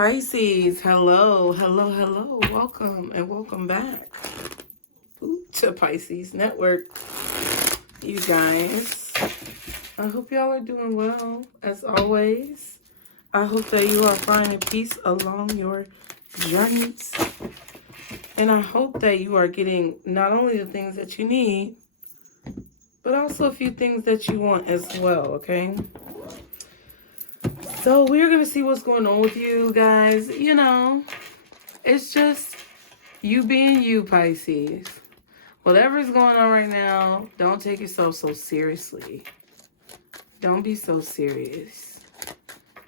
Pisces, hello, hello, hello. Welcome and welcome back to Pisces Network. You guys, I hope y'all are doing well, as always. I hope that you are finding peace along your journeys. And I hope that you are getting not only the things that you need, but also a few things that you want as well, okay? So we're going to see what's going on with you guys. You know, it's just you being you, Pisces. Whatever's going on right now, don't take yourself so seriously. Don't be so serious.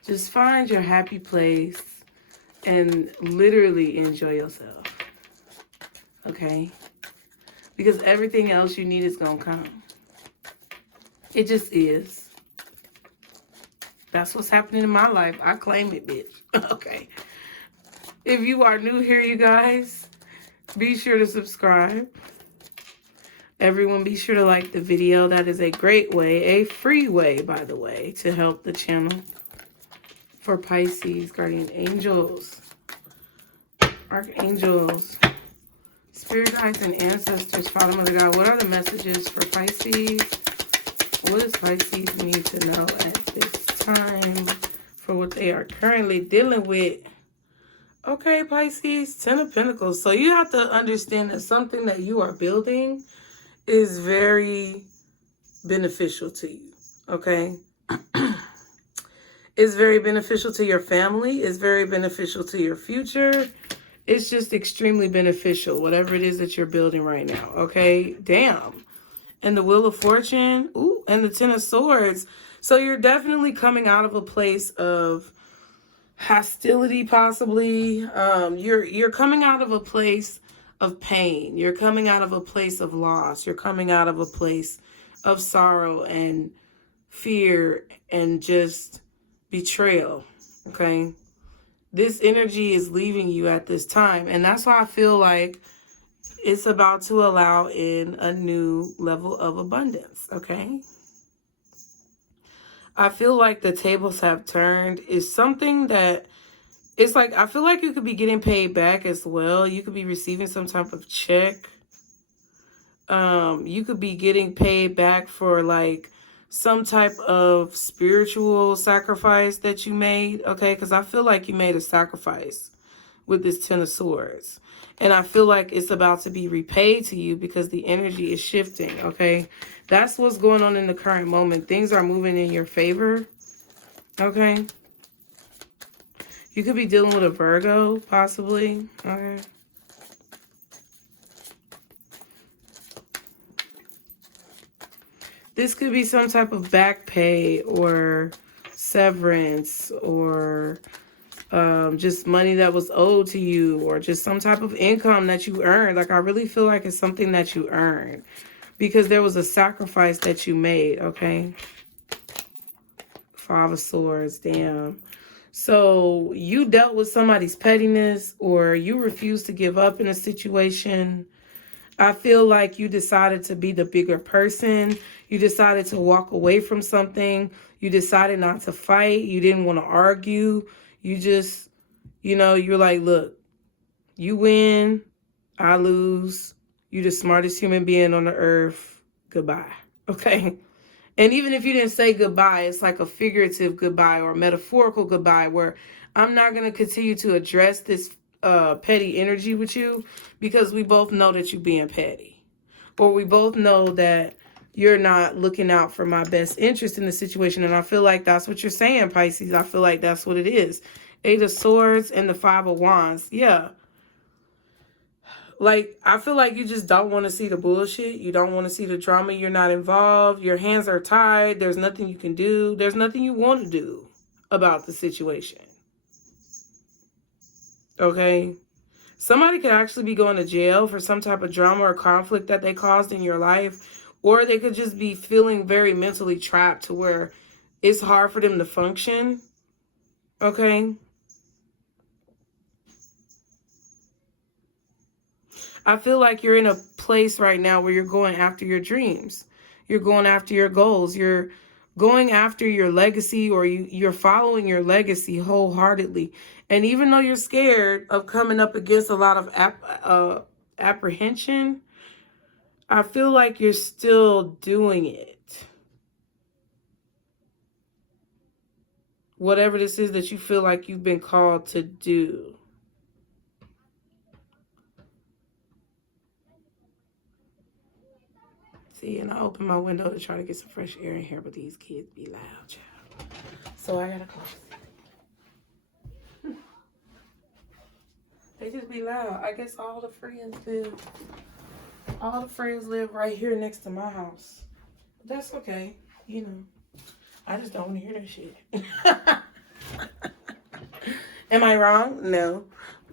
Just find your happy place and literally enjoy yourself. Okay? Because everything else you need is going to come. It just is. That's what's happening in my life. I claim it, bitch. Okay. If you are new here, you guys, be sure to subscribe. Everyone, be sure to like the video. That is a great way, a free way, by the way, to help the channel. For Pisces, guardian angels, archangels, spirit guides, and ancestors, Father, Mother, God, what are the messages for Pisces? What does Pisces need to know at this time for what they are currently dealing with? Okay, Pisces, 10 of Pentacles. So you have to understand that something that you are building is very beneficial to you, okay? It's very beneficial to your family. It's very beneficial to your future. It's just extremely beneficial, whatever it is that you're building right now, okay? Damn. And the Wheel of Fortune, ooh, and the 10 of Swords. So you're definitely coming out of a place of hostility, possibly. You're coming out of a place of pain. You're coming out of a place of loss. You're coming out of a place of sorrow and fear and just betrayal, okay? This energy is leaving you at this time. And that's why I feel like it's about to allow in a new level of abundance, okay? I feel like the tables have turned is something that it's like, I feel like you could be getting paid back as well. You could be receiving some type of check. You could be getting paid back for like some type of spiritual sacrifice that you made, okay? Because I feel like you made a sacrifice with this 10 of Swords. And I feel like it's about to be repaid to you because the energy is shifting, okay? That's what's going on in the current moment. Things are moving in your favor, okay? You could be dealing with a Virgo, possibly, okay? This could be some type of back pay or severance or just money that was owed to you or just some type of income that you earned. Like, I really feel like it's something that you earned because there was a sacrifice that you made, okay? 5 of Swords, damn. So you dealt with somebody's pettiness or you refused to give up in a situation. I feel like you decided to be the bigger person. You decided to walk away from something. You decided not to fight. You didn't want to argue. You just, you know, you're like, look, you win, I lose. You're the smartest human being on the earth. Goodbye. Okay? And even if you didn't say goodbye, it's like a figurative goodbye or a metaphorical goodbye where I'm not going to continue to address this petty energy with you because we both know that you're being petty. Or we both know that you're not looking out for my best interest in the situation. And I feel like that's what you're saying, Pisces. I feel like that's what it is. 8 of Swords and the 5 of Wands. Yeah. Like, I feel like you just don't want to see the bullshit. You don't want to see the drama. You're not involved. Your hands are tied. There's nothing you can do. There's nothing you want to do about the situation. Okay? Somebody could actually be going to jail for some type of drama or conflict that they caused in your life. Or they could just be feeling very mentally trapped to where it's hard for them to function. Okay? I feel like you're in a place right now where you're going after your dreams. You're going after your goals. You're going after your legacy, or you're following your legacy wholeheartedly. And even though you're scared of coming up against a lot of apprehension, I feel like you're still doing it. Whatever this is that you feel like you've been called to do. See, and I open my window to try to get some fresh air in here, but these kids be loud, child. So I gotta close. They just be loud. I guess all the friends live right here next to my house. But that's okay, you know. I just don't want to hear that shit. Am I wrong? No.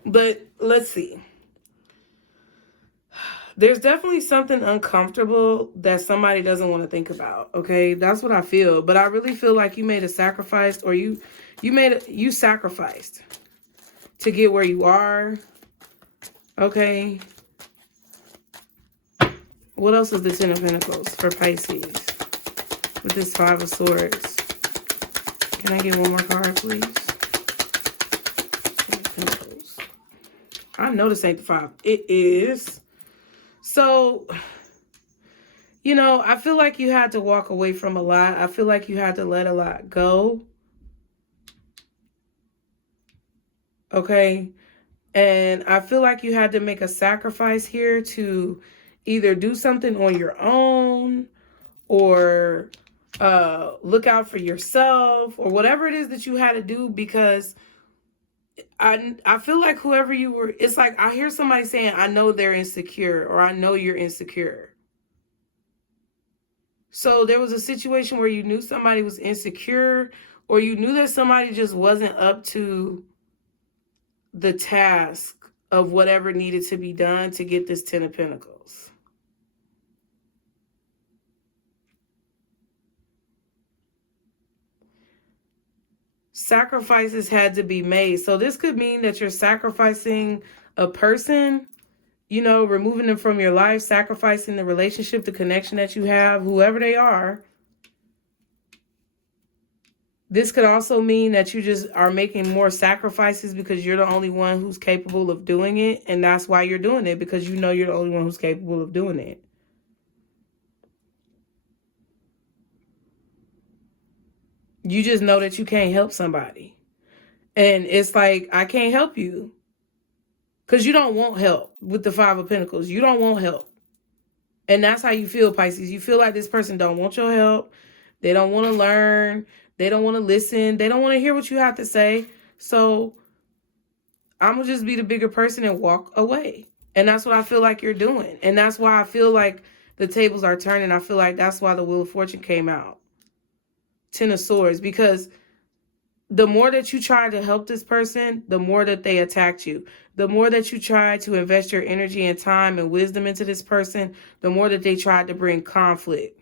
But let's see. There's definitely something uncomfortable that somebody doesn't want to think about, okay? That's what I feel. But I really feel like you made a sacrifice, or you sacrificed to get where you are, okay? What else is the Ten of Pentacles for Pisces with this Five of Swords? Can I get one more card, please? Ten of Pentacles. I know this ain't the five. It is. So, you know, I feel like you had to walk away from a lot. I feel like you had to let a lot go. Okay? And I feel like you had to make a sacrifice here to either do something on your own or look out for yourself or whatever it is that you had to do, because I feel like whoever you were, it's like I hear somebody saying, I know they're insecure, or I know you're insecure. So there was a situation where you knew somebody was insecure, or you knew that somebody just wasn't up to the task of whatever needed to be done to get this Ten of Pentacles. Sacrifices had to be made. So this could mean that you're sacrificing a person, you know, removing them from your life, sacrificing the relationship, the connection that you have, whoever they are. This could also mean that you just are making more sacrifices because you're the only one who's capable of doing it. And that's why you're doing it, because you know you're the only one who's capable of doing it. You just know that you can't help somebody. And it's like, I can't help you. Because you don't want help with the Five of Pentacles. You don't want help. And that's how you feel, Pisces. You feel like this person don't want your help. They don't want to learn. They don't want to listen. They don't want to hear what you have to say. So I'm going to just be the bigger person and walk away. And that's what I feel like you're doing. And that's why I feel like the tables are turning. I feel like that's why the Wheel of Fortune came out. Ten of Swords. Because the more that you try to help this person, the more that they attacked you. The more that you try to invest your energy and time and wisdom into this person, the more that they tried to bring conflict.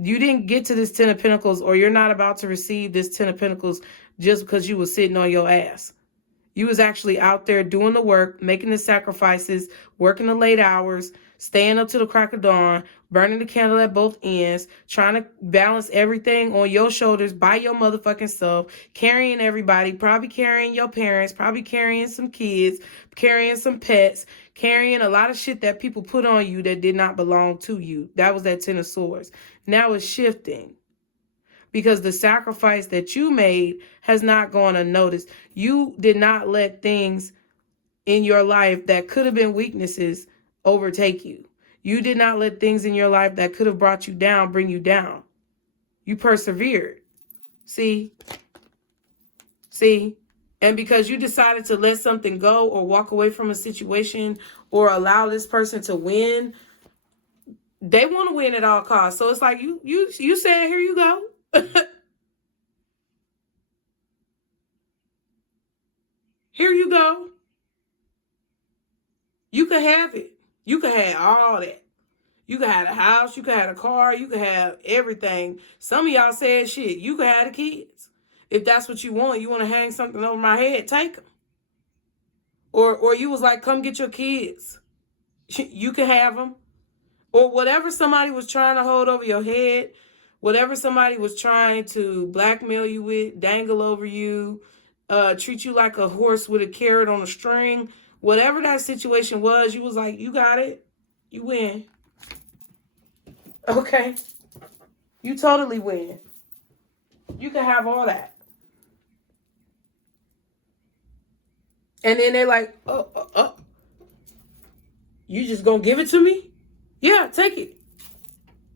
You didn't get to this Ten of Pentacles, or you're not about to receive this Ten of Pentacles just because you was sitting on your ass. You was actually out there doing the work, making the sacrifices, working the late hours, staying up to the crack of dawn, burning the candle at both ends, trying to balance everything on your shoulders by your motherfucking self, carrying everybody, probably carrying your parents, probably carrying some kids, carrying some pets, carrying a lot of shit that people put on you that did not belong to you. That was that Ten of Swords. Now it's shifting. Because the sacrifice that you made has not gone unnoticed. You did not let things in your life that could have been weaknesses overtake you. You did not let things in your life that could have brought you down bring you down. You persevered. See? And because you decided to let something go or walk away from a situation or allow this person to win, they want to win at all costs. So it's like you said, here you go. Here you go. You could have it. You could have all that. You could have a house. You could have a car. You could have everything. Some of y'all said shit. You could have the kids. If that's what you want to hang something over my head, take them. Or you was like, come get your kids. You can have them. Or whatever somebody was trying to hold over your head, whatever somebody was trying to blackmail you with, dangle over you, treat you like a horse with a carrot on a string. Whatever that situation was, you was like, you got it. You win. Okay. You totally win. You can have all that. And then they're like, you just gonna give it to me? Yeah, take it.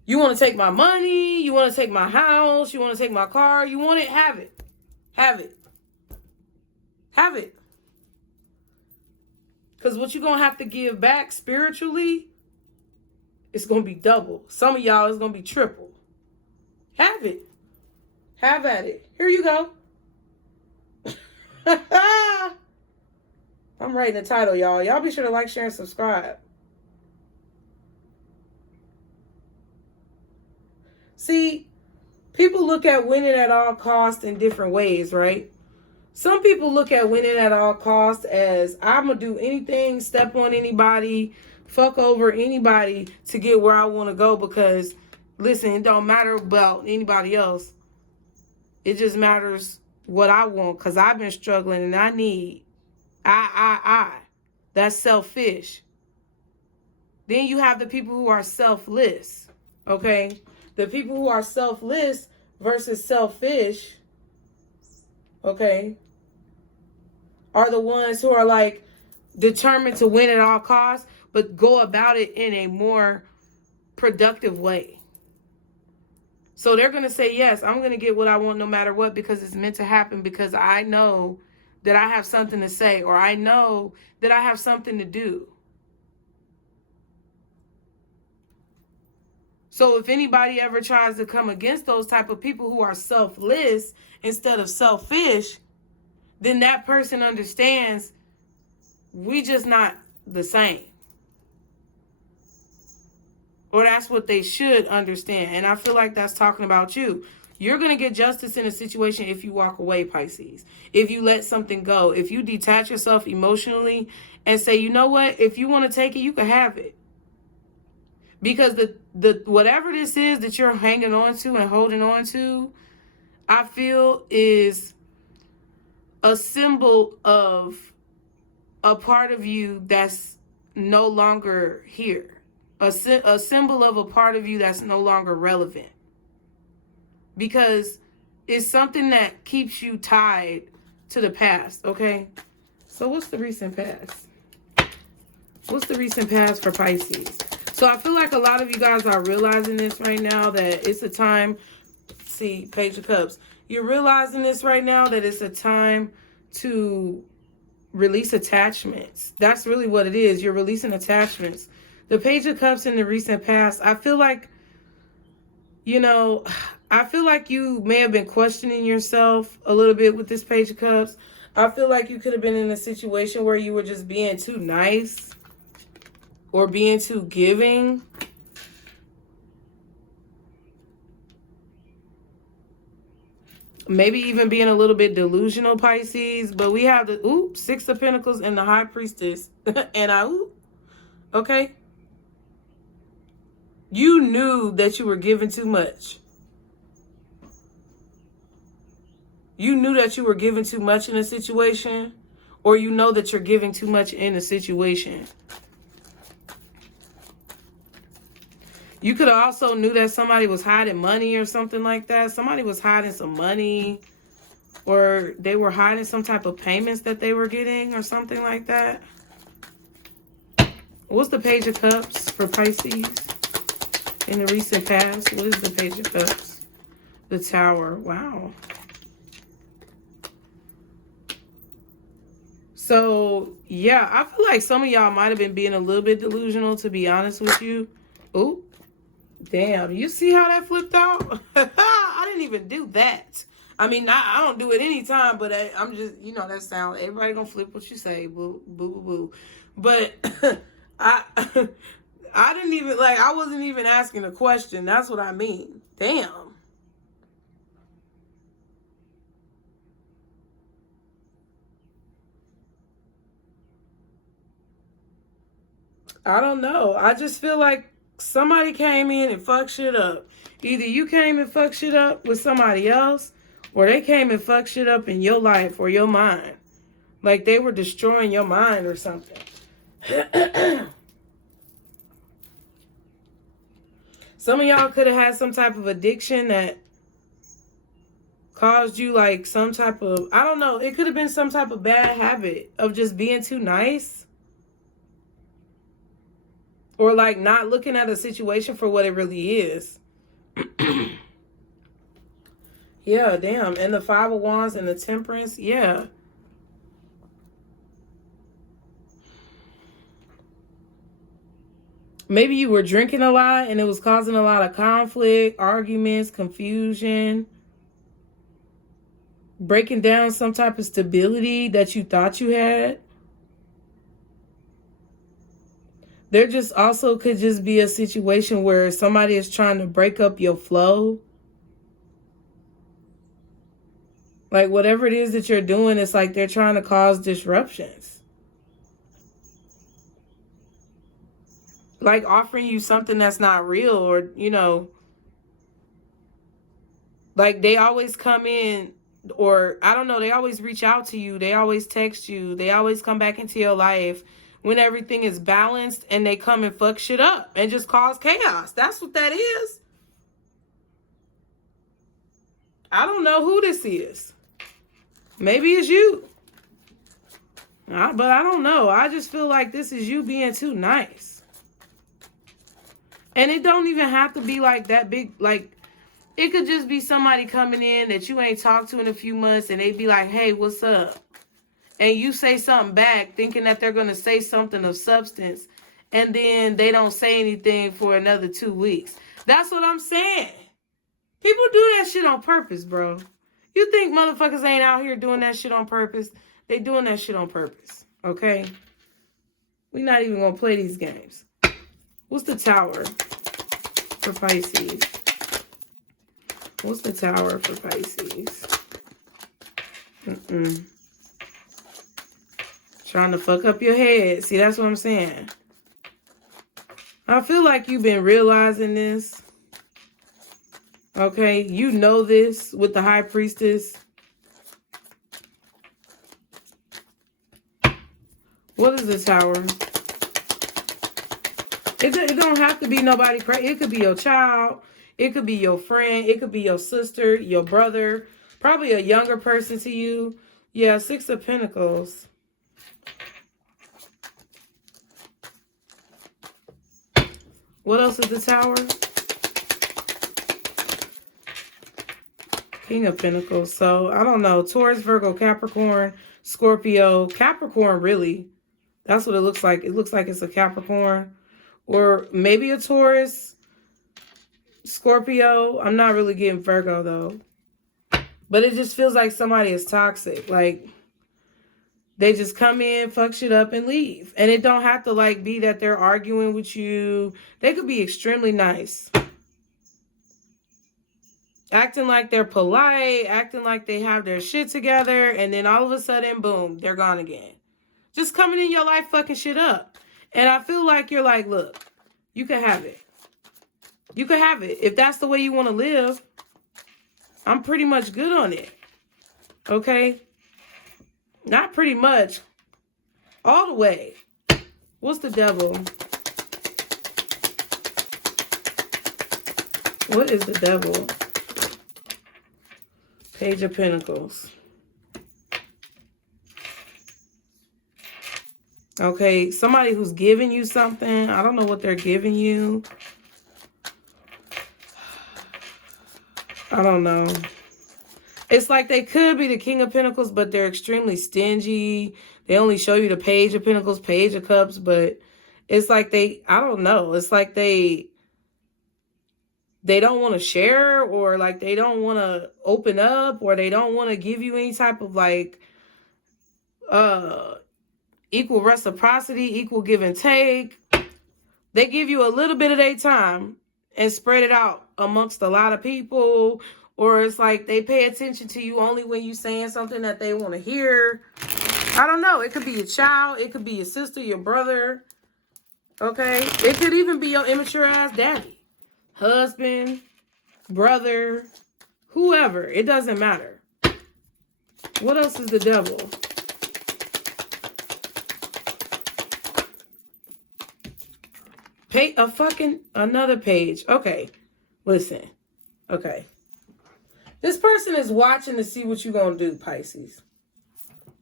You want to take my money? You want to take my house? You want to take my car? You want it? Have it. Have it. Have it. Because what you're going to have to give back spiritually, it's going to be double. Some of y'all, it's going to be triple. Have it. Have at it. Here you go. I'm writing the title, y'all. Y'all be sure to like, share, and subscribe. See, people look at winning at all costs in different ways, right? Some people look at winning at all costs as, I'm going to do anything, step on anybody, fuck over anybody to get where I want to go because, listen, it don't matter about anybody else. It just matters what I want because I've been struggling and I need I. That's selfish. Then you have the people who are selfless, okay? The people who are selfless versus selfish, okay, are the ones who are like determined to win at all costs, but go about it in a more productive way. So they're going to say, yes, I'm going to get what I want no matter what because it's meant to happen because I know that I have something to say or I know that I have something to do. So if anybody ever tries to come against those type of people who are selfless instead of selfish, then that person understands we just not the same. Or that's what they should understand. And I feel like that's talking about you. You're going to get justice in a situation if you walk away, Pisces. If you let something go. If you detach yourself emotionally and say, you know what? If you want to take it, you can have it. Because the whatever this is that you're hanging on to and holding on to, I feel is a symbol of a part of you that's no longer here. A symbol of a part of you that's no longer relevant. Because it's something that keeps you tied to the past, okay? So what's the recent past? What's the recent past for Pisces? So I feel like a lot of you guys are realizing this right now, that it's a time, see, Page of Cups. You're realizing this right now, that it's a time to release attachments. That's really what it is. You're releasing attachments. The Page of Cups in the recent past, I feel like, you know, I feel like you may have been questioning yourself a little bit with this Page of Cups. I feel like you could have been in a situation where you were just being too nice or being too giving. Maybe even being a little bit delusional, Pisces. But we have the, Six of Pentacles and the High Priestess. And okay. You knew that you were giving too much. You knew that you were giving too much in a situation, or you know that you're giving too much in a situation. You could have also knew that somebody was hiding money or something like that. Somebody was hiding some money, or they were hiding some type of payments that they were getting or something like that. What's the Page of Cups for Pisces in the recent past? What is the Page of Cups? The Tower. Wow. So, yeah, I feel like some of y'all might have been being a little bit delusional, to be honest with you. Oh, damn. You see how that flipped out? I didn't even do that. I mean, I don't do it anytime, but I'm just, you know, that sound, everybody gonna flip what you say. Boo, boo, boo, boo. But I didn't even, like, I wasn't even asking a question. That's what I mean. Damn. I don't know. I just feel like somebody came in and fucked shit up. Either you came and fucked shit up with somebody else, Or they came and fucked shit up in your life or your mind. Like they were destroying your mind or something. Some of y'all could have had some type of addiction that caused you like some type of, I don't know, it could have been some type of bad habit of just being too nice. Or like not looking at a situation for what it really is. Yeah, damn. And the Five of Wands and the Temperance, yeah. Maybe you were drinking a lot and it was causing a lot of conflict, arguments, confusion. Breaking down some type of stability that you thought you had. There just also could just be a situation where somebody is trying to break up your flow. Like whatever it is that you're doing, it's like they're trying to cause disruptions. Like offering you something that's not real, or, you know, like they always come in, or I don't know, they always reach out to you. They always text you. They always come back into your life when everything is balanced, and they come and fuck shit up and just cause chaos. That's what that is. I don't know who this is. Maybe it's you. But I don't know. I just feel like this is you being too nice. And it don't even have to be like that big, like, it could just be somebody coming in that you ain't talked to in a few months, and they be like, hey, what's up? And you say something back thinking that they're going to say something of substance, and then they don't say anything for another 2 weeks. That's what I'm saying. People do that shit on purpose, bro. You think motherfuckers ain't out here doing that shit on purpose? They doing that shit on purpose, okay? We not even going to play these games. What's the Tower for Pisces? What's the Tower for Pisces? Trying to fuck up your head. See, that's what I'm saying. I feel like you've been realizing this. Okay, you know this with the High Priestess. What is the Tower? It don't have to be nobody crazy. It could be your child. It could be your friend. It could be your sister, your brother. Probably a younger person to you. Yeah, Six of Pentacles. What else is the Tower? King of Pentacles. So, I don't know. Taurus, Virgo, Capricorn, Scorpio. Capricorn, really. That's what it looks like. It looks like it's a Capricorn. Or maybe a Taurus, Scorpio. I'm not really getting Virgo, though. But it just feels like somebody is toxic. Like, they just come in, fuck shit up, and leave. And it don't have to, like, be that they're arguing with you. They could be extremely nice. Acting like they're polite, acting like they have their shit together, and then all of a sudden, boom, they're gone again. Just coming in your life fucking shit up. And I feel like you're like, look, you can have it. You can have it. If that's the way you want to live, I'm pretty much good on it. Okay? Not pretty much. All the way. What's the Devil? What is the Devil? Page of Pentacles. Okay, somebody who's giving you something. I don't know what they're giving you. I don't know. It's like they could be the King of Pentacles, but they're extremely stingy. They only show you the Page of Pentacles, Page of Cups, but it's like they, I don't know. It's like they don't want to share, or like they don't want to open up, or they don't want to give you any type of like equal reciprocity, equal give and take. They give you a little bit of their time and spread it out amongst a lot of people. Or it's like they pay attention to you only when you're saying something that they want to hear. I don't know. It could be your child. It could be your sister, your brother. Okay? It could even be your immature ass daddy, husband, brother, whoever. It doesn't matter. What else is the devil? Another page. Okay. Listen. Okay. This person is watching to see what you're going to do, Pisces.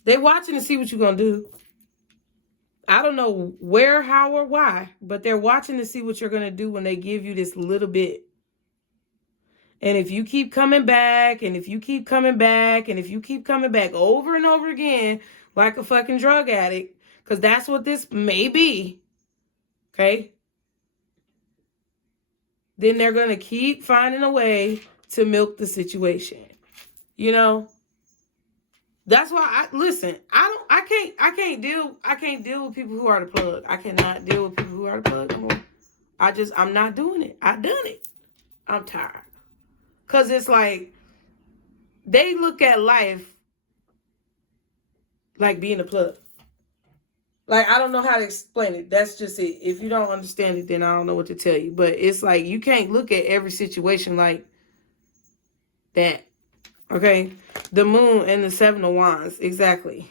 They watching to see what you're going to do. I don't know where, how, or why, but they're watching to see what you're going to do when they give you this little bit. And if you keep coming back, and if you keep coming back, and if you keep coming back over and over again, like a fucking drug addict, because that's what this may be, okay? Then they're going to keep finding a way to milk the situation. You know? That's why I can't deal with people who are the plug. I cannot deal with people who are the plug. I'm not doing it. I've done it. I'm tired. Cause it's like they look at life like being a plug. Like, I don't know how to explain it. That's just it. If you don't understand it, then I don't know what to tell you. But it's like you can't look at every situation like that. Okay? The moon and the 7 of wands. Exactly.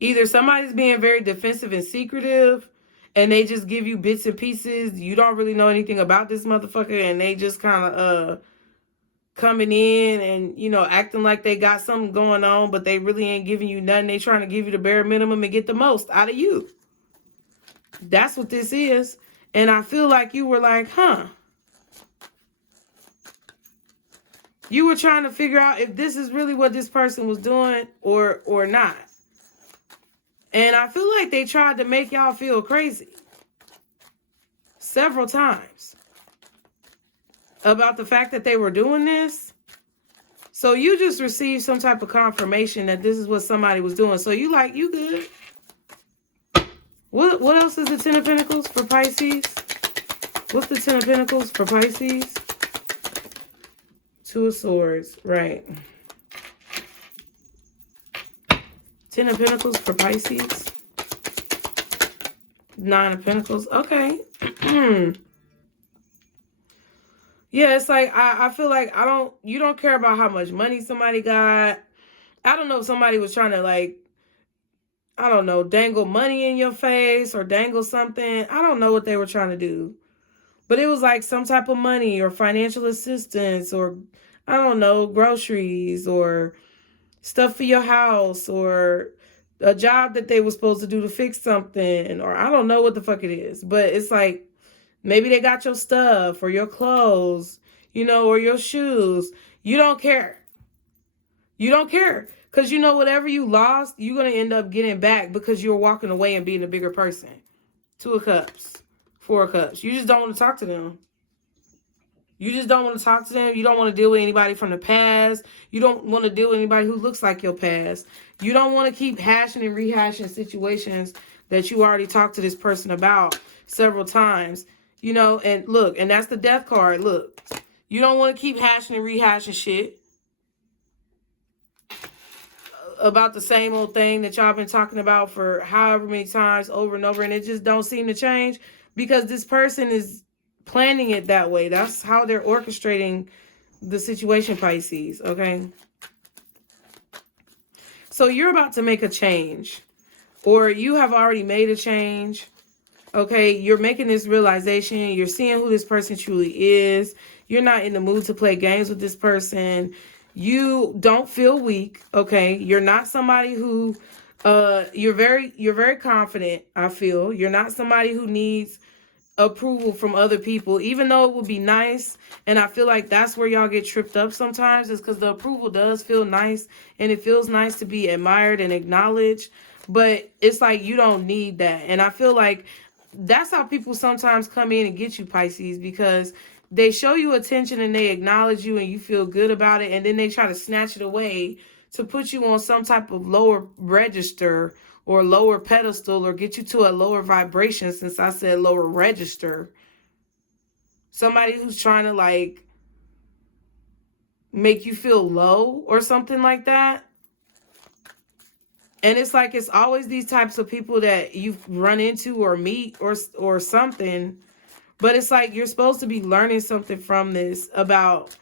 Either somebody's being very defensive and secretive, and they just give you bits and pieces. You don't really know anything about this motherfucker, and they just kind of coming in and, you know, acting like they got something going on, but they really ain't giving you nothing. They trying to give you the bare minimum and get the most out of you. That's what this is. And I feel like you were like, huh. You were trying to figure out if this is really what this person was doing or not. And I feel like they tried to make y'all feel crazy several times about the fact that they were doing this. So you just received some type of confirmation that this is what somebody was doing. So you like, you good. What else is the 10 of Pentacles for Pisces? What's the 10 of Pentacles for Pisces? 2 of Swords, right. 10 of Pentacles for Pisces. 9 of Pentacles, okay. Yeah, it's like, I feel like you don't care about how much money somebody got. I don't know if somebody was trying to, like, I don't know, dangle money in your face or dangle something. I don't know what they were trying to do. But it was like some type of money or financial assistance or, I don't know, groceries or stuff for your house or a job that they were supposed to do to fix something, or I don't know what the fuck it is. But it's like, maybe they got your stuff or your clothes, you know, or your shoes. You don't care. You don't care. Because, you know, whatever you lost, you're going to end up getting back because you're walking away and being a bigger person. 2 of Cups. 4 of Cups. You just don't want to talk to them. You just don't want to talk to them. You don't want to deal with anybody from the past. You don't want to deal with anybody who looks like your past. You don't want to keep hashing and rehashing situations that you already talked to this person about several times. You know, and look, and that's the Death card. Look, you don't want to keep hashing and rehashing shit about the same old thing that y'all been talking about for however many times over and over, and it just don't seem to change because this person is planning it that way. That's how they're orchestrating the situation, Pisces, okay? So you're about to make a change, or you have already made a change, okay? You're making this realization. You're seeing who this person truly is. You're not in the mood to play games with this person. You don't feel weak, okay? You're not somebody who, you're very confident, I feel. You're not somebody who needs approval from other people, even though it would be nice. And I feel like that's where y'all get tripped up sometimes, is because the approval does feel nice, and it feels nice to be admired and acknowledged, but it's like you don't need that. And I feel like that's how people sometimes come in and get you, Pisces, because they show you attention and they acknowledge you and you feel good about it, and then they try to snatch it away to put you on some type of lower register or lower pedestal, or get you to a lower vibration, since I said lower register. Somebody who's trying to, like, make you feel low or something like that. And it's like, it's always these types of people that you run into or meet or something. But it's like, you're supposed to be learning something from this about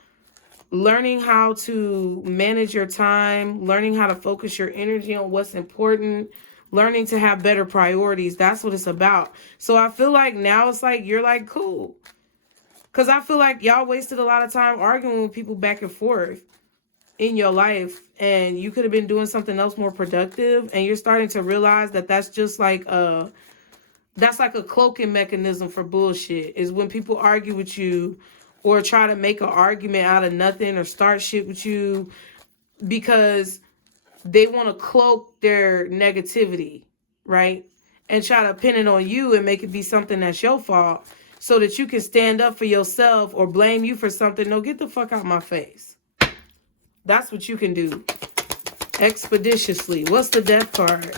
learning how to manage your time, learning how to focus your energy on what's important, learning to have better priorities. That's what it's about. So I feel like now it's like you're like, cool. Because I feel like y'all wasted a lot of time arguing with people back and forth in your life, and you could have been doing something else more productive, and you're starting to realize that that's just like that's like a cloaking mechanism for bullshit, is when people argue with you or try to make an argument out of nothing or start shit with you because they want to cloak their negativity, right? And try to pin it on you and make it be something that's your fault so that you can stand up for yourself or blame you for something. No, get the fuck out my face. That's what you can do expeditiously. What's the death card?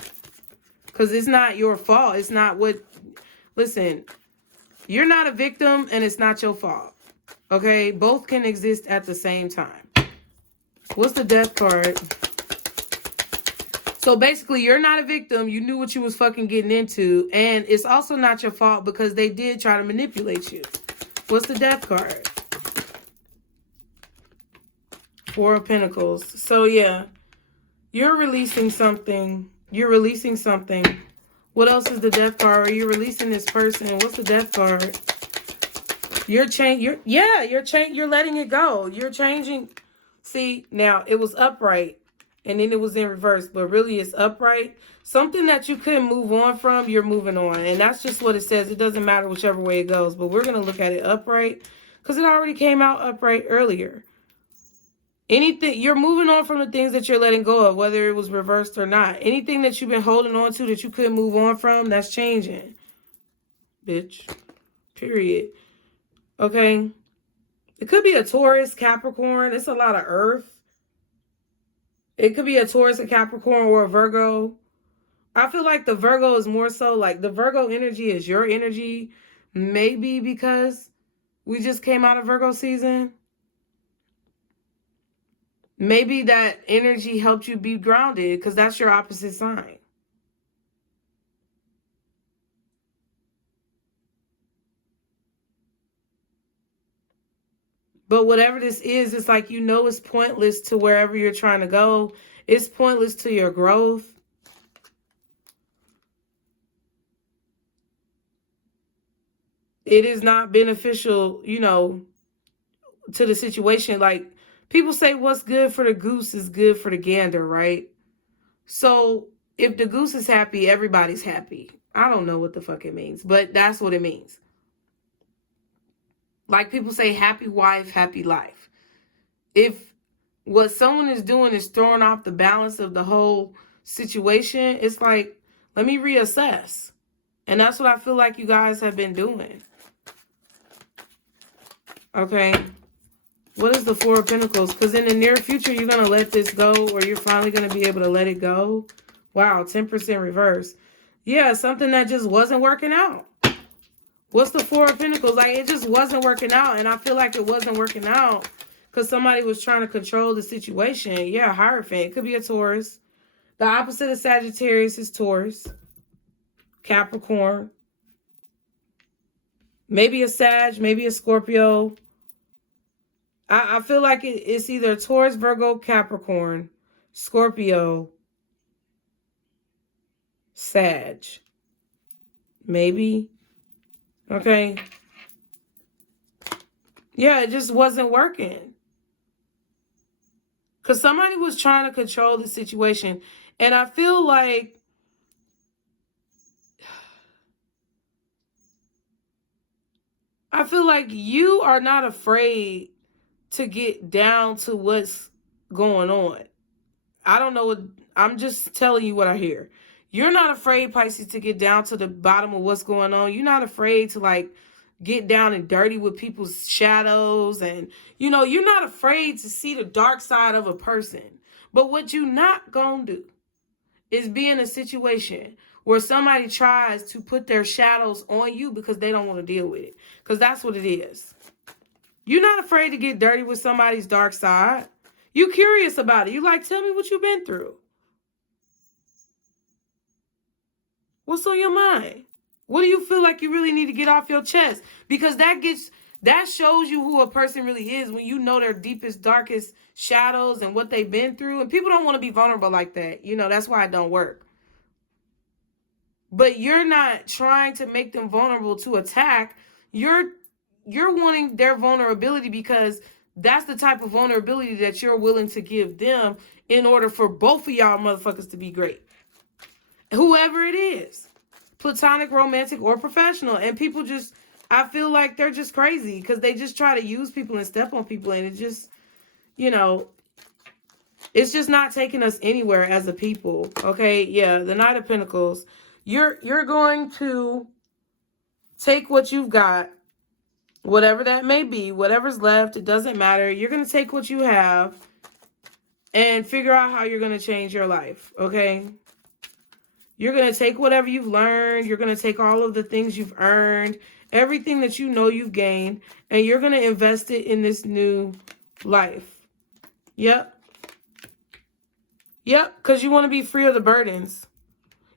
Because it's not your fault. It's not what... Listen, you're not a victim and it's not your fault. Okay? Both can exist at the same time. What's the death card? So basically, you're not a victim. You knew what you was fucking getting into. And it's also not your fault because they did try to manipulate you. What's the death card? Four of Pentacles. So yeah, you're releasing something. You're releasing something. What else is the death card? Are you releasing this person? What's the death card? You're you're letting it go. You're changing. See, now it was upright and then it was in reverse, but really it's upright. Something that you couldn't move on from, you're moving on. And that's just what it says. It doesn't matter whichever way it goes, but we're going to look at it upright because it already came out upright earlier. Anything, you're moving on from the things that you're letting go of, whether it was reversed or not. Anything that you've been holding on to that you couldn't move on from, that's changing. Bitch. Period. Okay. It could be a Taurus, Capricorn. It's a lot of earth. It could be a Taurus, a Capricorn, or a Virgo. I feel like the Virgo is more so like the Virgo energy is your energy. Maybe because we just came out of Virgo season. Maybe that energy helped you be grounded because that's your opposite sign. But whatever this is, it's like, you know, it's pointless to wherever you're trying to go. It's pointless to your growth. It is not beneficial, you know, to the situation. Like, people say what's good for the goose is good for the gander, right? So if the goose is happy, everybody's happy. I don't know what the fuck it means, but that's what it means. Like people say, happy wife, happy life. If what someone is doing is throwing off the balance of the whole situation, it's like, let me reassess. And that's what I feel like you guys have been doing. Okay. What is the Four of Pentacles? Because in the near future, you're going to let this go, or you're finally going to be able to let it go. Wow, 10% reverse. Yeah, something that just wasn't working out. What's the Four of Pentacles? Like, it just wasn't working out. And I feel like it wasn't working out because somebody was trying to control the situation. Yeah, Hierophant. It could be a Taurus. The opposite of Sagittarius is Taurus. Capricorn. Maybe a Sag, maybe a Scorpio. I feel like it's either Taurus, Virgo, Capricorn, Scorpio, Sag. Maybe. Okay. Yeah, it just wasn't working. Because somebody was trying to control the situation. And I feel like you are not afraid to get down to what's going on. I don't know what, I'm just telling you what I hear. You're not afraid, Pisces, to get down to the bottom of what's going on. You're not afraid to like get down and dirty with people's shadows. And, you know, you're not afraid to see the dark side of a person. But what you're not going to do is be in a situation where somebody tries to put their shadows on you because they don't want to deal with it. Because that's what it is. You're not afraid to get dirty with somebody's dark side. You're curious about it. You like, tell me what you've been through. What's on your mind? What do you feel like you really need to get off your chest? Because that gets That shows you who a person really is when you know their deepest, darkest shadows and what they've been through. And people don't want to be vulnerable like that. You know, that's why it don't work. But you're not trying to make them vulnerable to attack. You're wanting their vulnerability because that's the type of vulnerability that you're willing to give them in order for both of y'all motherfuckers to be great. Whoever it is. Platonic, romantic, or professional. And people just, I feel like they're just crazy because they just try to use people and step on people. And it just, you know, it's just not taking us anywhere as a people. Okay, yeah, the Knight of Pentacles. You're going to take what you've got, whatever that may be, whatever's left, it doesn't matter. You're going to take what you have and figure out how you're going to change your life, okay? You're going to take whatever you've learned. You're going to take all of the things you've earned, everything that you know you've gained, and you're going to invest it in this new life. Yep. Yep, because you want to be free of the burdens.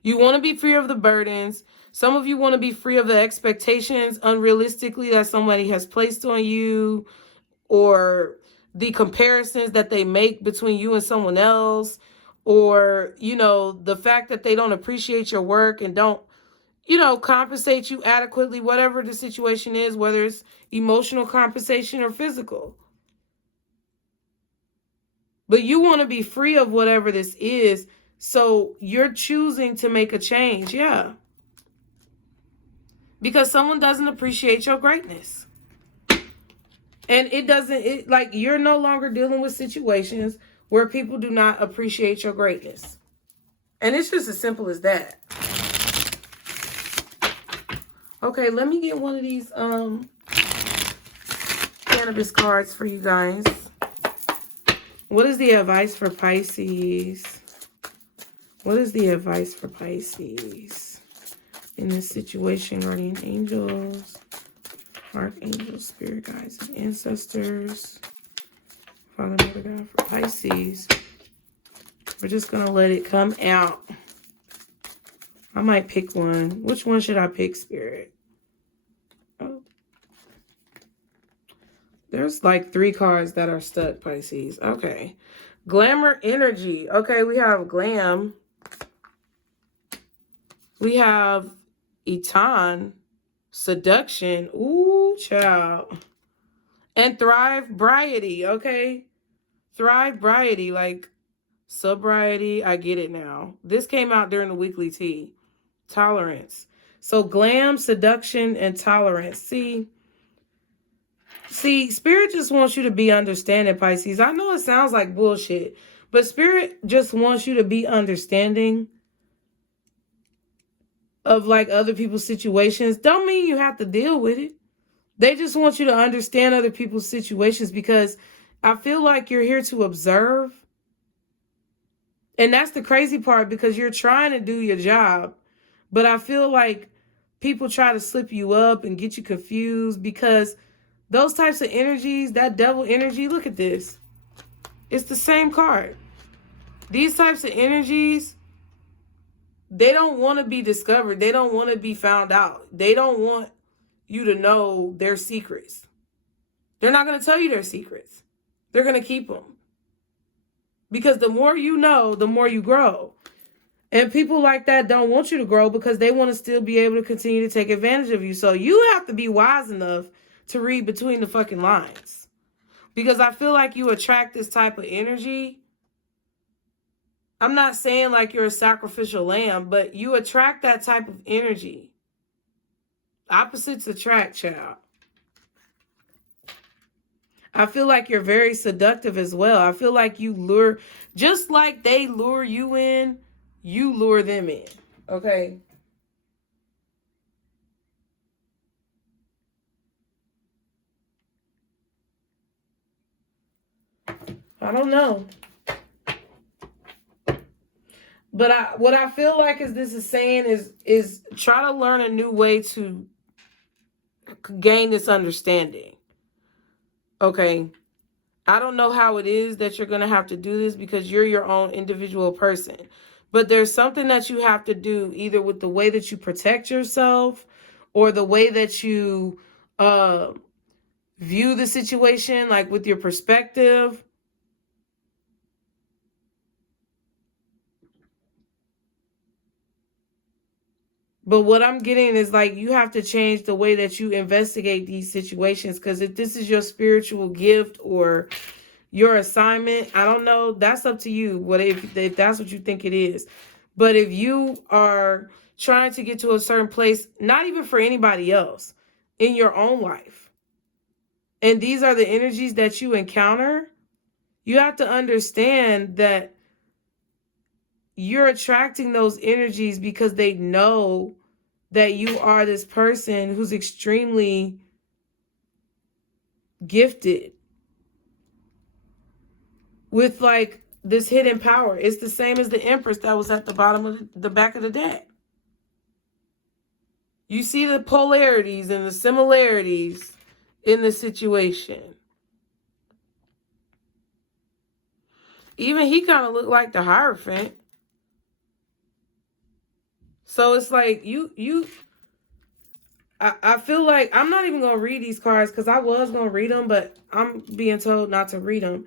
You want to be free of the burdens. Some of you want to be free of the expectations unrealistically that somebody has placed on you, or the comparisons that they make between you and someone else, or, you know, the fact that they don't appreciate your work and don't, you know, compensate you adequately, whatever the situation is, whether it's emotional compensation or physical. But you want to be free of whatever this is, so you're choosing to make a change, yeah. Because someone doesn't appreciate your greatness. And like, you're no longer dealing with situations where people do not appreciate your greatness. And it's just as simple as that. Okay, let me get one of these cannabis cards for you guys. What is the advice for Pisces? What is the advice for Pisces in this situation? Guardian angels, archangels, spirit guides, and ancestors. Father, Mother, God, for Pisces. We're just going to let it come out. I might pick one. Which one should I pick, Spirit? Oh. There's like 3 cards that are stuck, Pisces. Okay. Glamour energy. Okay, we have glam. We have Eton. Seduction. Ooh, child. And thrive-briety, okay? Thrive-briety, like sobriety. I get it now. This came out during the weekly tea. Tolerance. So glam, seduction, and tolerance. See, Spirit just wants you to be understanding, Pisces. I know it sounds like bullshit, but Spirit just wants you to be understanding of like other people's situations. Don't mean you have to deal with it. They just want you to understand other people's situations, because I feel like you're here to observe. And that's the crazy part, because you're trying to do your job. But I feel like people try to slip you up and get you confused, because those types of energies, that devil energy, look at this. It's the same card. These types of energies, they don't want to be discovered. They don't want to be found out. They don't want you to know their secrets. They're not going to tell you their secrets. They're going to keep them. Because the more you know, the more you grow. And people like that don't want you to grow, because they want to still be able to continue to take advantage of you. So you have to be wise enough to read between the fucking lines. Because I feel like you attract this type of energy. I'm not saying like you're a sacrificial lamb, but you attract that type of energy. Opposites attract, child. I feel like you're very seductive as well. I feel like you lure, just like they lure you in, you lure them in. Okay? I don't know. But what I feel like is this is saying is try to learn a new way to gain this understanding. Okay? I don't know how it is that you're going to have to do this, because you're your own individual person. But there's something that you have to do, either with the way that you protect yourself, or the way that you view the situation, like with your perspective. But what I'm getting is like you have to change the way that you investigate these situations, because if this is your spiritual gift or your assignment, I don't know, that's up to you. What if that's what you think it is. But if you are trying to get to a certain place, not even for anybody else, in your own life, and these are the energies that you encounter, you have to understand that you're attracting those energies because they know that you are this person who's extremely gifted with like this hidden power. It's the same as the Empress that was at the bottom of the back of the deck. You see the polarities and the similarities in the situation. Even he kind of looked like the Hierophant. So it's like I feel like I'm not even gonna read these cards because I was gonna read them, but I'm being told not to read them.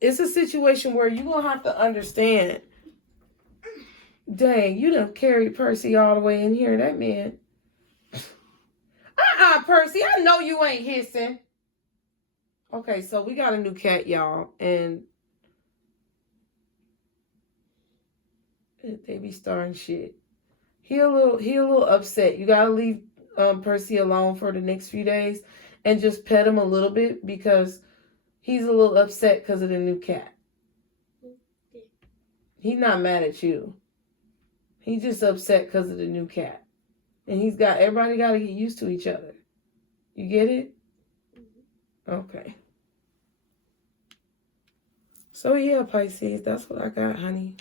It's a situation where you're gonna have to understand. Dang, you done carried Percy all the way in here, that man. Percy, I know you ain't hissing. Okay, so we got a new cat, y'all, and they be starting shit. He a little upset. You gotta leave Percy alone for the next few days and just pet him a little bit because he's a little upset because of the new cat. He's not mad at you. He's just upset because of the new cat. And everybody got to get used to each other. You get it? Okay. So yeah, Pisces, that's what I got, honey.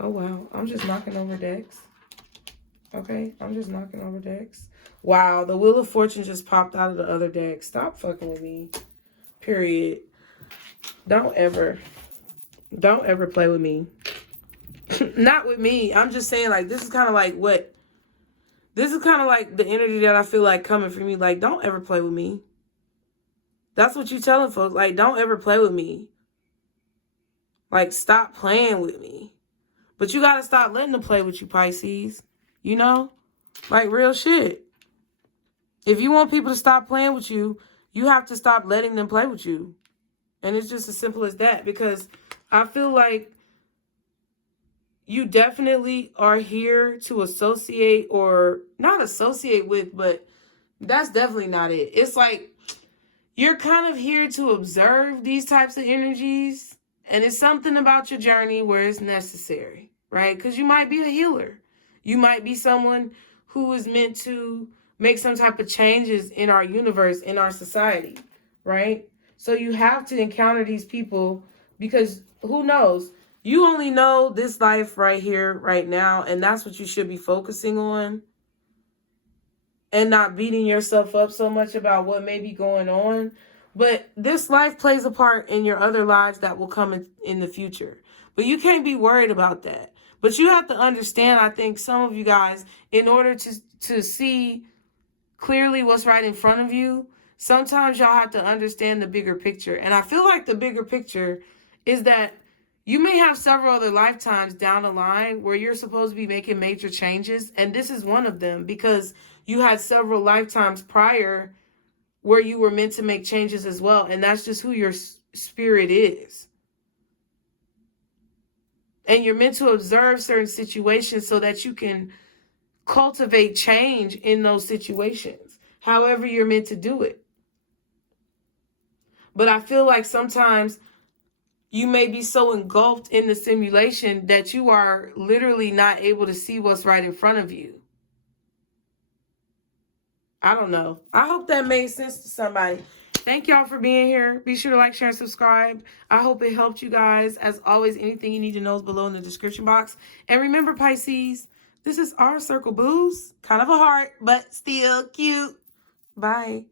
Oh, wow. I'm just knocking over decks. Okay? I'm just knocking over decks. Wow, the Wheel of Fortune just popped out of the other deck. Stop fucking with me. Period. Don't ever play with me. Not with me. I'm just saying, like, this is kind of like the energy that I feel like coming from me. Like, don't ever play with me. That's what you telling folks. Like, don't ever play with me. Like, stop playing with me. But you got to stop letting them play with you, Pisces. You know? Like, real shit. If you want people to stop playing with you, you have to stop letting them play with you. And it's just as simple as that. Because I feel like you definitely are here to associate, or not associate with, but that's definitely not it. It's like you're kind of here to observe these types of energies, and it's something about your journey where it's necessary, right? Because you might be a healer. You might be someone who is meant to make some type of changes in our universe, in our society, right? So you have to encounter these people because who knows? You only know this life right here, right now, and that's what you should be focusing on. And not beating yourself up so much about what may be going on. But this life plays a part in your other lives that will come in the future. But you can't be worried about that. But you have to understand, I think, some of you guys, in order to see clearly what's right in front of you, sometimes y'all have to understand the bigger picture. And I feel like the bigger picture is that you may have several other lifetimes down the line where you're supposed to be making major changes. And this is one of them because you had several lifetimes prior where you were meant to make changes as well. And that's just who your spirit is. And you're meant to observe certain situations so that you can cultivate change in those situations, however you're meant to do it. But I feel like sometimes you may be so engulfed in the simulation that you are literally not able to see what's right in front of you. I don't know. I hope that made sense to somebody. Thank y'all for being here. Be sure to like, share, and subscribe. I hope it helped you guys. As always, anything you need to know is below in the description box. And remember, Pisces, this is our circle, booze. Kind of a heart, but still cute. Bye.